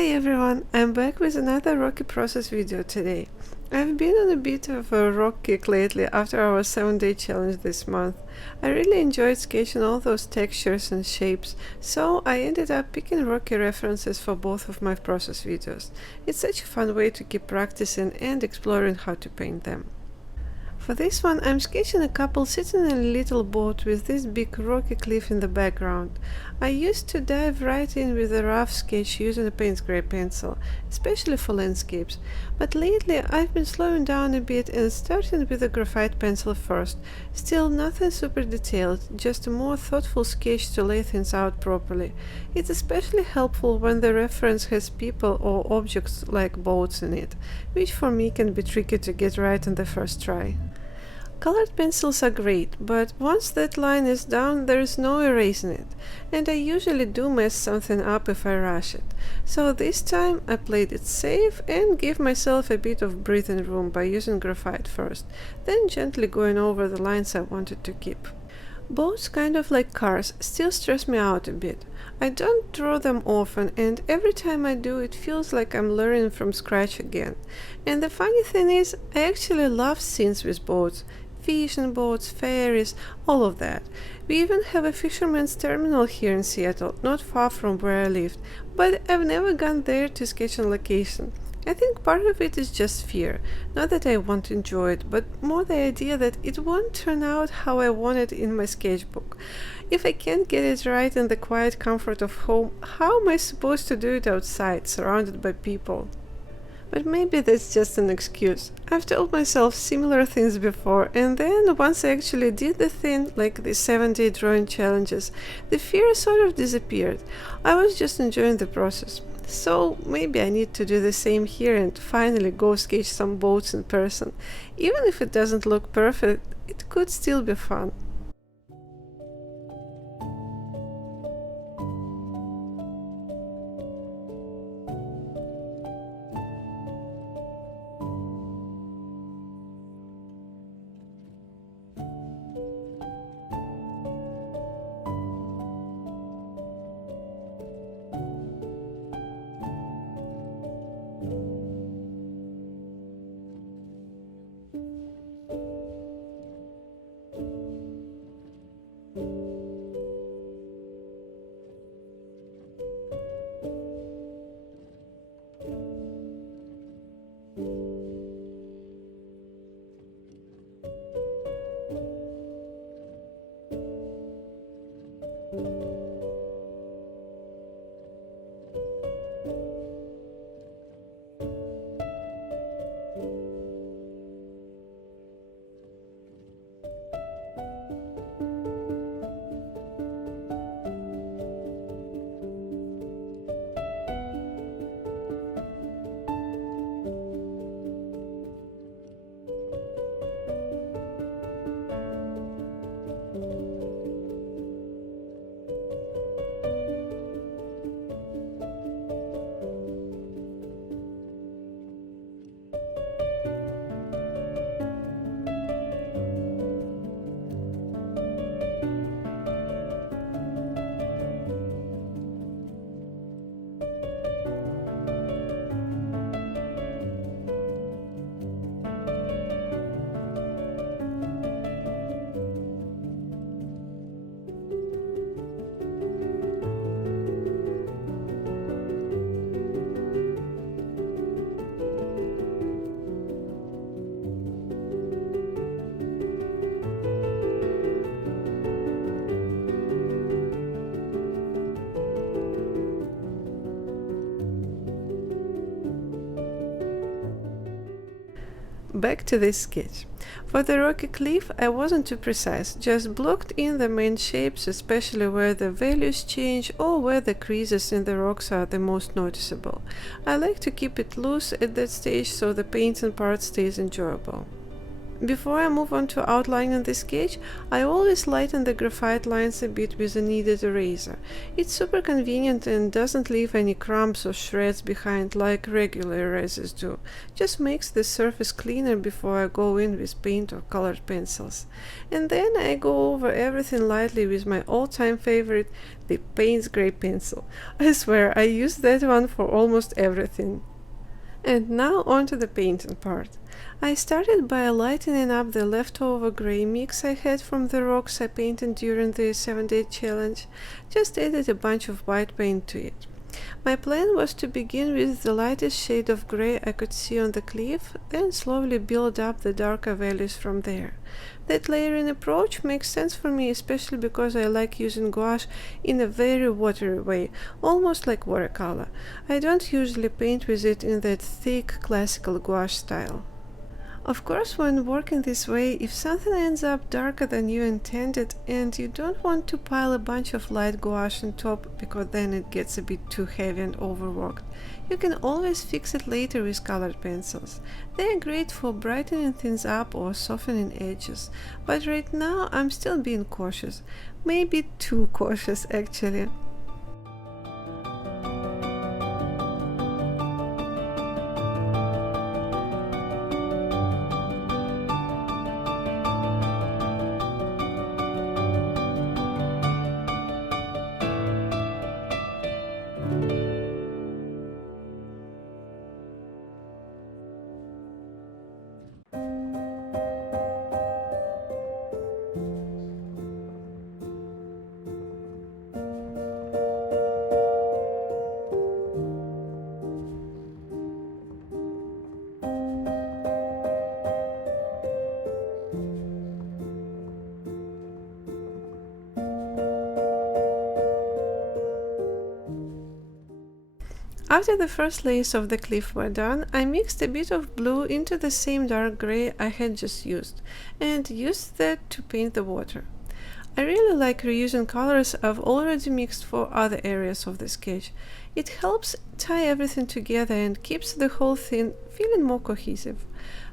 Hi everyone, I'm back with another rocky process video today. I've been on a bit of a rock kick lately after our 7-day challenge this month. I really enjoyed sketching all those textures and shapes, so I ended up picking rocky references for both of my process videos. It's such a fun way to keep practicing and exploring how to paint them. For this one, I'm sketching a couple sitting in a little boat with this big rocky cliff in the background. I used to dive right in with a rough sketch using a paint spray pencil, especially for landscapes, but lately I've been slowing down a bit and starting with a graphite pencil first. Still nothing super detailed, just a more thoughtful sketch to lay things out properly. It's especially helpful when the reference has people or objects like boats in it, which for me can be tricky to get right on the first try. Colored pencils are great, but once that line is down, there is no erasing it, and I usually do mess something up if I rush it. So this time I played it safe and gave myself a bit of breathing room by using graphite first, then gently going over the lines I wanted to keep. Boats, kind of like cars, still stress me out a bit. I don't draw them often, and every time I do it feels like I'm learning from scratch again. And the funny thing is, I actually love scenes with boats. Fishing boats, ferries, all of that. We even have a fisherman's terminal here in Seattle, not far from where I lived, but I've never gone there to sketch on location. I think part of it is just fear, not that I won't enjoy it, but more the idea that it won't turn out how I want it in my sketchbook. If I can't get it right in the quiet comfort of home, how am I supposed to do it outside, surrounded by people? But maybe that's just an excuse. I've told myself similar things before, and then once I actually did the thing, like the 7-day drawing challenges, the fear sort of disappeared. I was just enjoying the process. So maybe I need to do the same here and finally go sketch some boats in person. Even if it doesn't look perfect, it could still be fun. Back to this sketch. For the rocky cliff, I wasn't too precise, just blocked in the main shapes, especially where the values change or where the creases in the rocks are the most noticeable. I like to keep it loose at that stage so the painting part stays enjoyable. Before I move on to outlining the sketch, I always lighten the graphite lines a bit with a kneaded eraser. It's super convenient and doesn't leave any crumbs or shreds behind like regular erasers do. Just makes the surface cleaner before I go in with paint or colored pencils. And then I go over everything lightly with my all-time favorite, the Payne's Gray pencil. I swear, I use that one for almost everything. And now on to the painting part. I started by lightening up the leftover grey mix I had from the rocks I painted during the 7-day challenge. Just added a bunch of white paint to it. My plan was to begin with the lightest shade of grey I could see on the cliff, then slowly build up the darker values from there. That layering approach makes sense for me, especially because I like using gouache in a very watery way, almost like watercolor. I don't usually paint with it in that thick classical gouache style. Of course, when working this way, if something ends up darker than you intended and you don't want to pile a bunch of light gouache on top because then it gets a bit too heavy and overworked, you can always fix it later with colored pencils. They are great for brightening things up or softening edges, but right now I'm still being cautious. Maybe too cautious actually. After the first layers of the cliff were done, I mixed a bit of blue into the same dark grey I had just used, and used that to paint the water. I really like reusing colors I've already mixed for other areas of the sketch. It helps tie everything together and keeps the whole thing feeling more cohesive.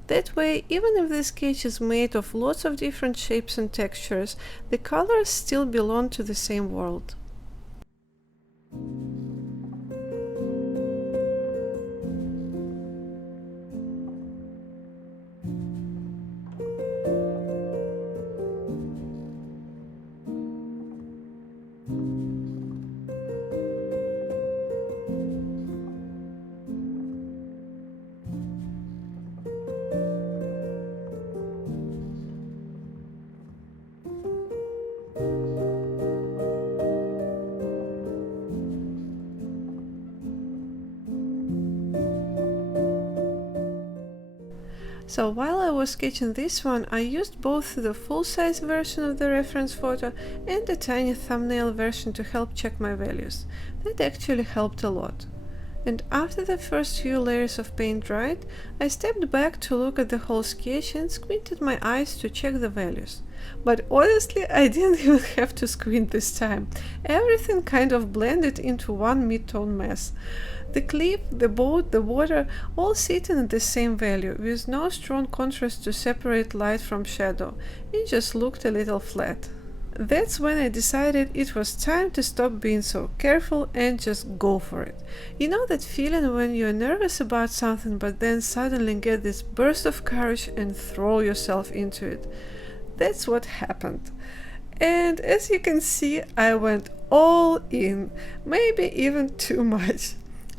That way, even if the sketch is made of lots of different shapes and textures, the colors still belong to the same world. So while I was sketching this one, I used both the full-size version of the reference photo and a tiny thumbnail version to help check my values. That actually helped a lot. And after the first few layers of paint dried, I stepped back to look at the whole sketch and squinted my eyes to check the values. But honestly, I didn't even have to squint this time. Everything kind of blended into one mid-tone mess. The cliff, the boat, the water, all sitting at the same value, with no strong contrast to separate light from shadow. It just looked a little flat. That's when I decided it was time to stop being so careful and just go for it. You know that feeling when you're nervous about something but then suddenly get this burst of courage and throw yourself into it? That's what happened. And as you can see, I went all in, maybe even too much.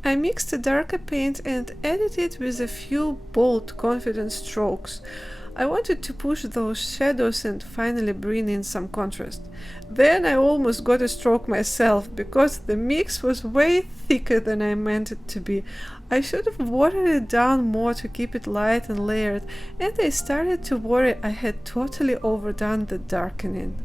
I mixed a darker paint and added it with a few bold, confident strokes. I wanted to push those shadows and finally bring in some contrast. Then I almost got a stroke myself because the mix was way thicker than I meant it to be. I should have watered it down more to keep it light and layered, and I started to worry I had totally overdone the darkening.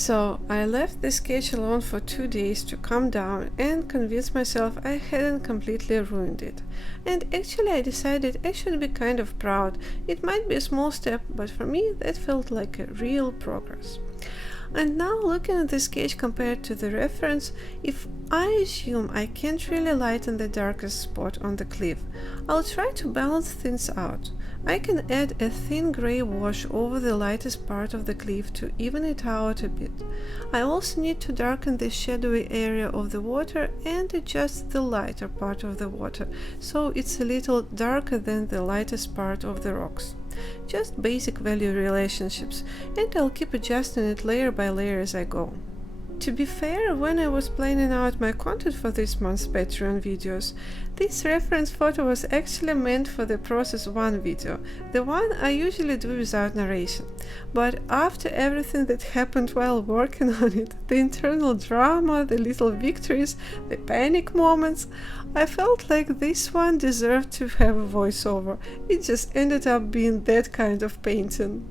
So I left the sketch alone for 2 days to calm down and convince myself I hadn't completely ruined it. And actually I decided I should be kind of proud. It might be a small step, but for me that felt like a real progress. And now looking at the sketch compared to the reference, if I assume I can't really lighten the darkest spot on the cliff, I'll try to balance things out. I can add a thin gray wash over the lightest part of the cliff to even it out a bit. I also need to darken the shadowy area of the water and adjust the lighter part of the water, so it's a little darker than the lightest part of the rocks. Just basic value relationships, and I'll keep adjusting it layer by layer as I go. To be fair, when I was planning out my content for this month's Patreon videos, this reference photo was actually meant for the process 1 video, the one I usually do without narration. But after everything that happened while working on it, the internal drama, the little victories, the panic moments, I felt like this one deserved to have a voiceover. It just ended up being that kind of painting.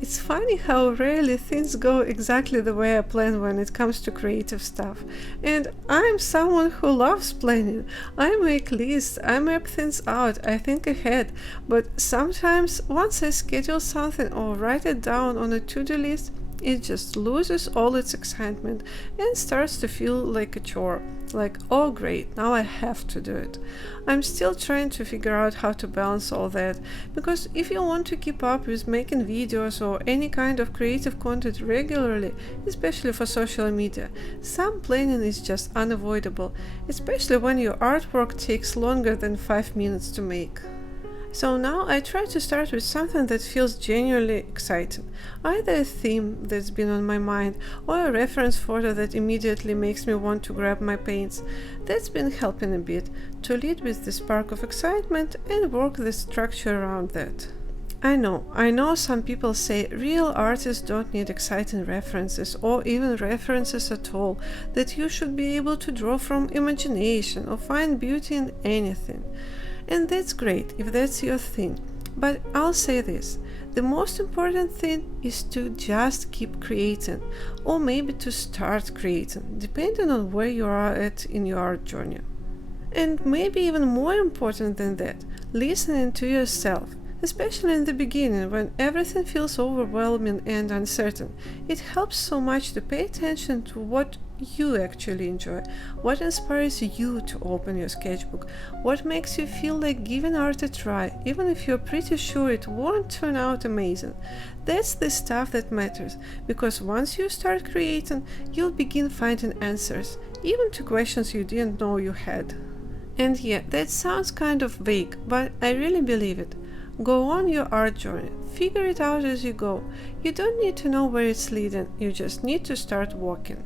It's funny how rarely things go exactly the way I plan when it comes to creative stuff. And I'm someone who loves planning. I make lists, I map things out, I think ahead. But sometimes once I schedule something or write it down on a to-do list, it just loses all its excitement and starts to feel like a chore. Like, oh great, now I have to do it. I'm still trying to figure out how to balance all that, because if you want to keep up with making videos or any kind of creative content regularly, especially for social media, some planning is just unavoidable, especially when your artwork takes longer than 5 minutes to make. So now I try to start with something that feels genuinely exciting, either a theme that's been on my mind or a reference photo that immediately makes me want to grab my paints. That's been helping a bit, to lead with the spark of excitement and work the structure around that. I know some people say real artists don't need exciting references or even references at all, that you should be able to draw from imagination or find beauty in anything. And that's great if that's your thing. But I'll say this, the most important thing is to just keep creating, or maybe to start creating, depending on where you are at in your art journey. And maybe even more important than that, listening to yourself. Especially in the beginning, when everything feels overwhelming and uncertain, it helps so much to pay attention to what you actually enjoy, what inspires you to open your sketchbook, what makes you feel like giving art a try, even if you're pretty sure it won't turn out amazing. That's the stuff that matters, because once you start creating, you'll begin finding answers, even to questions you didn't know you had. And yeah, that sounds kind of vague, but I really believe it. Go on your art journey, figure it out as you go. You don't need to know where it's leading, you just need to start walking.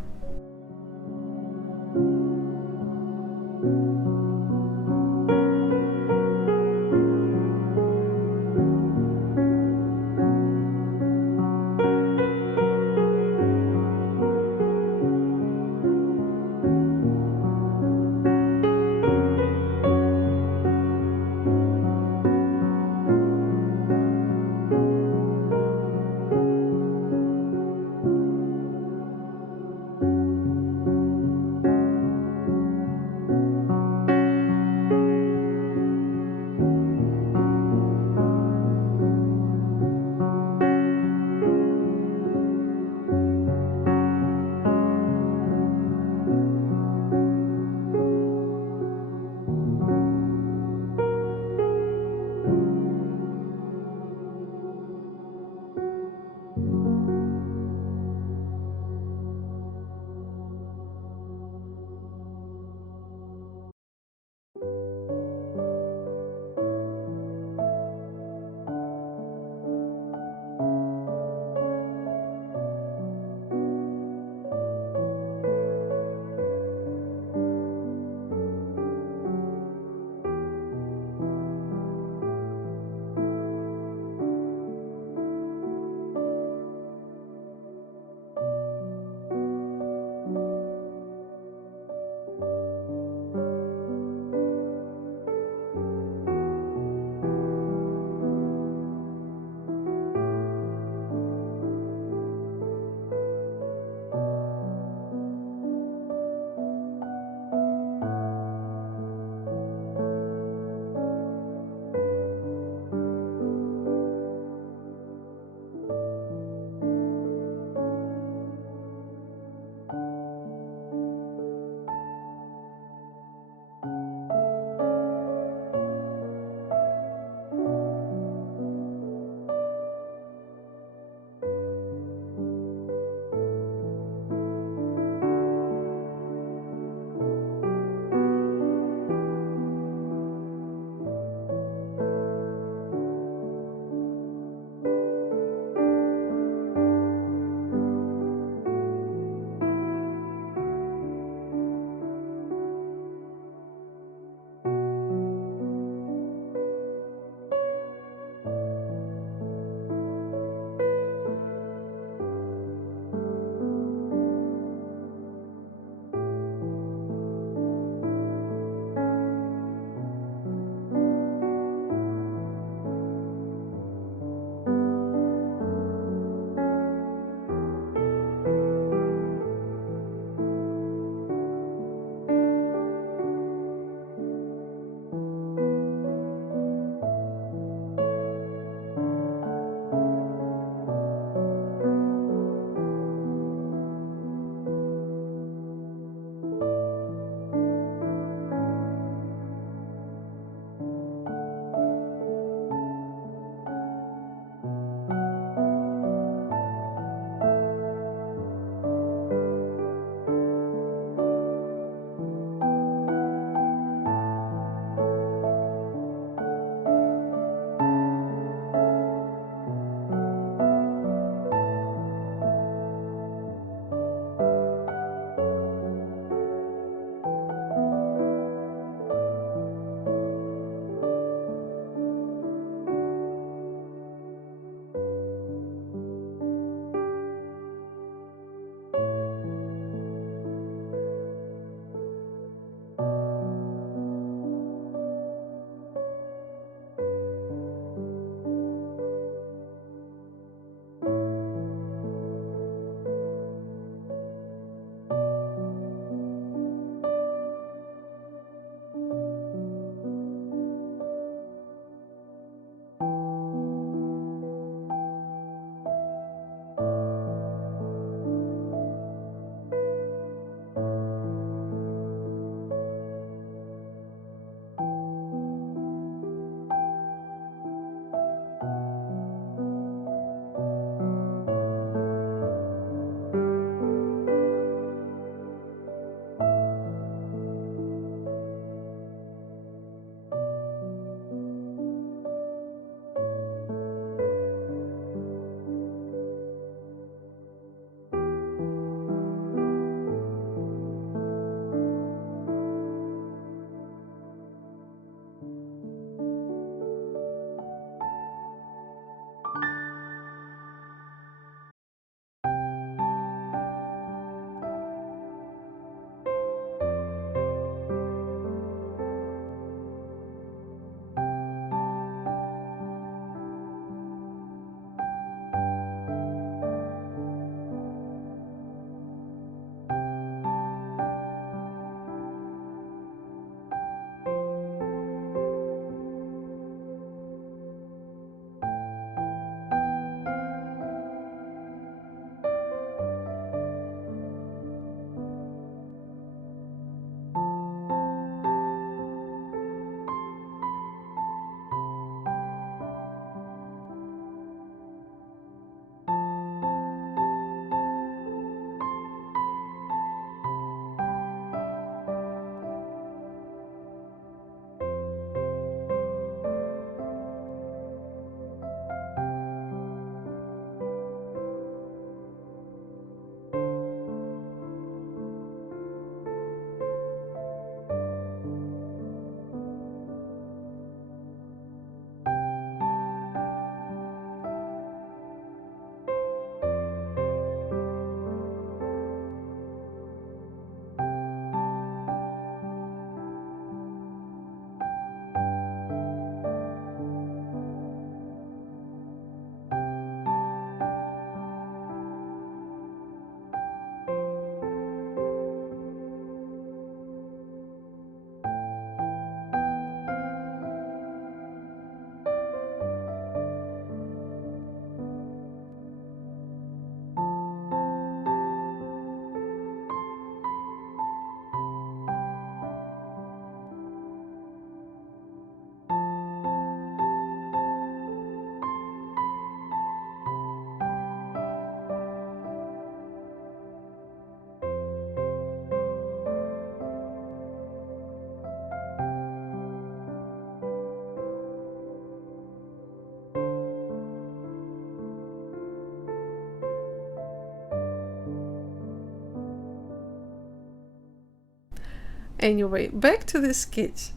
Anyway, back to the sketch.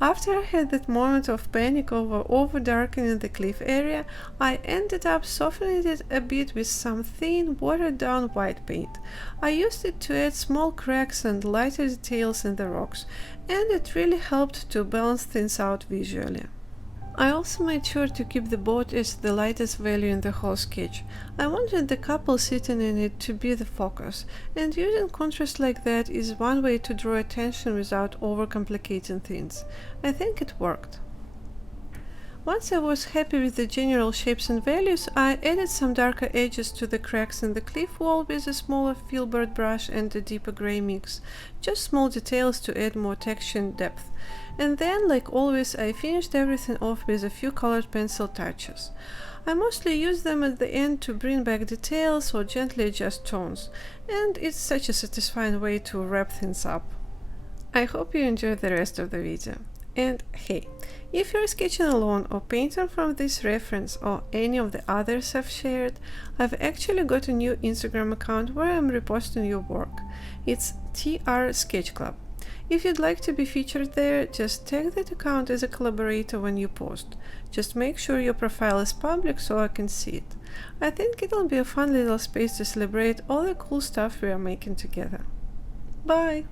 After I had that moment of panic over darkening the cliff area, I ended up softening it a bit with some thin, watered down white paint. I used it to add small cracks and lighter details in the rocks, and it really helped to balance things out visually. I also made sure to keep the boat as the lightest value in the whole sketch. I wanted the couple sitting in it to be the focus, and using contrast like that is one way to draw attention without overcomplicating things. I think it worked. Once I was happy with the general shapes and values, I added some darker edges to the cracks in the cliff wall with a smaller filbert brush and a deeper grey mix, just small details to add more texture and depth. And then, like always, I finished everything off with a few colored pencil touches. I mostly use them at the end to bring back details or gently adjust tones, and it's such a satisfying way to wrap things up. I hope you enjoyed the rest of the video. And hey, if you're sketching alone or painting from this reference or any of the others I've shared, I've actually got a new Instagram account where I'm reposting your work. It's TR Sketch Club. If you'd like to be featured there, just tag that account as a collaborator when you post. Just make sure your profile is public so I can see it. I think it'll be a fun little space to celebrate all the cool stuff we are making together. Bye!